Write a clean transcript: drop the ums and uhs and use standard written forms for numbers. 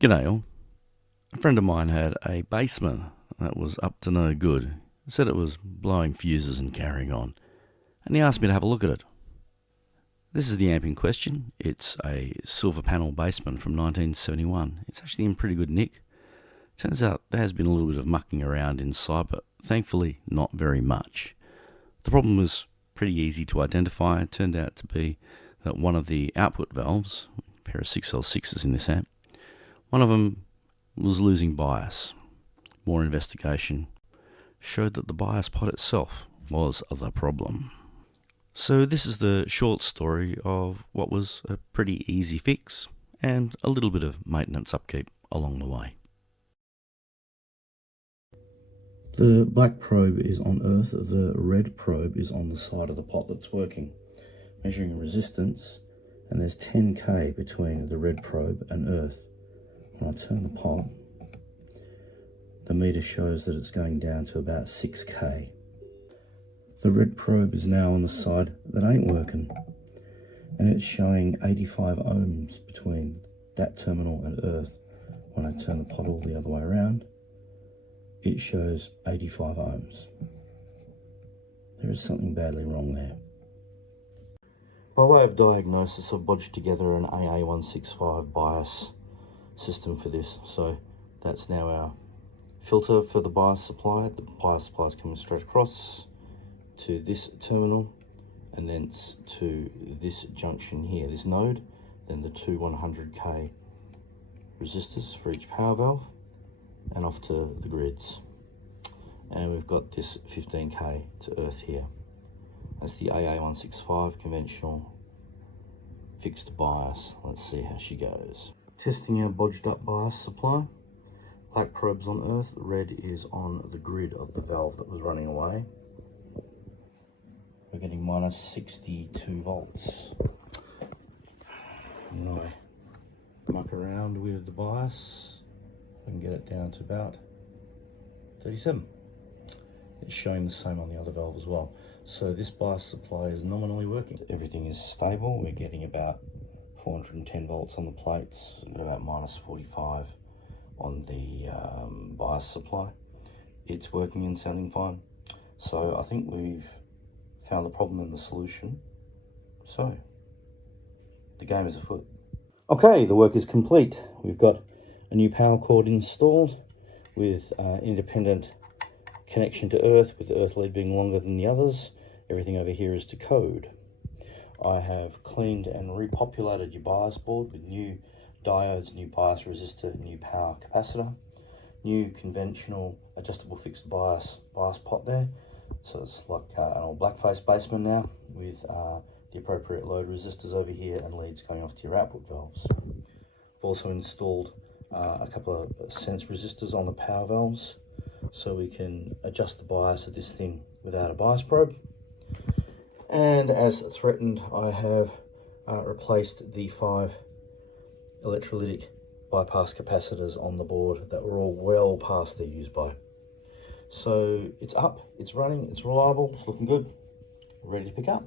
G'day all. A friend of mine had a Bassman that was up to no good. He said it was blowing fuses and carrying on, and he asked me to have a look at it. This is the amp in question. It's a silver Panel Bassman from 1971. It's actually in pretty good nick. Turns out there has been a little bit of mucking around inside, but thankfully not very much. The problem was pretty easy to identify. It turned out to be that one of the output valves, a pair of 6L6s in this amp, one of them was losing bias. More investigation showed that the bias pot itself was the problem. So this is the short story of what was a pretty easy fix and a little bit of maintenance upkeep along the way. The black probe is on earth, the red probe is on the side of the pot that's working, measuring resistance, and there's 10k between the red probe and earth. When I turn the pot, the meter shows that it's going down to about 6k. The red probe is now on the side that ain't working, and it's showing 85 ohms between that terminal and earth. When I turn the pot all the other way around, it shows 85 ohms. There is something badly wrong there. By way of diagnosis, I've bodged together an AA165 bias system for this. So that's now our filter for the bias supply. The bias supply is coming straight across to this terminal and then to this junction here, this node, then the two 100k resistors for each power valve and off to the grids. And we've got this 15k to earth here. That's the AA165 conventional fixed bias. Let's see how she goes. Testing our bodged up bias supply. Black probe's on earth, red is on the grid of the valve that was running away. We're getting minus 62 volts. And I muck around with the bias and get it down to about 37. It's showing the same on the other valve as well. So this bias supply is nominally working. Everything is stable. We're getting about 410 volts on the plates, and about minus 45 on the bias supply. It's working and sounding fine. So I think we've found the problem and the solution. So the game is afoot. Okay, the work is complete. We've got a new power cord installed with independent connection to earth, with the earth lead being longer than the others. Everything over here is to code. I have cleaned and repopulated your bias board with new diodes, new bias resistor, new power capacitor, new conventional adjustable fixed bias pot there. So it's like an old blackface Bassman now, with the appropriate load resistors over here and leads going off to your output valves. I've also installed a couple of sense resistors on the power valves, so we can adjust the bias of this thing without a bias probe. And as threatened, I have replaced the 5 electrolytic bypass capacitors on the board that were all well past their use by. So it's up, it's running, it's reliable, it's looking good, ready to pick up.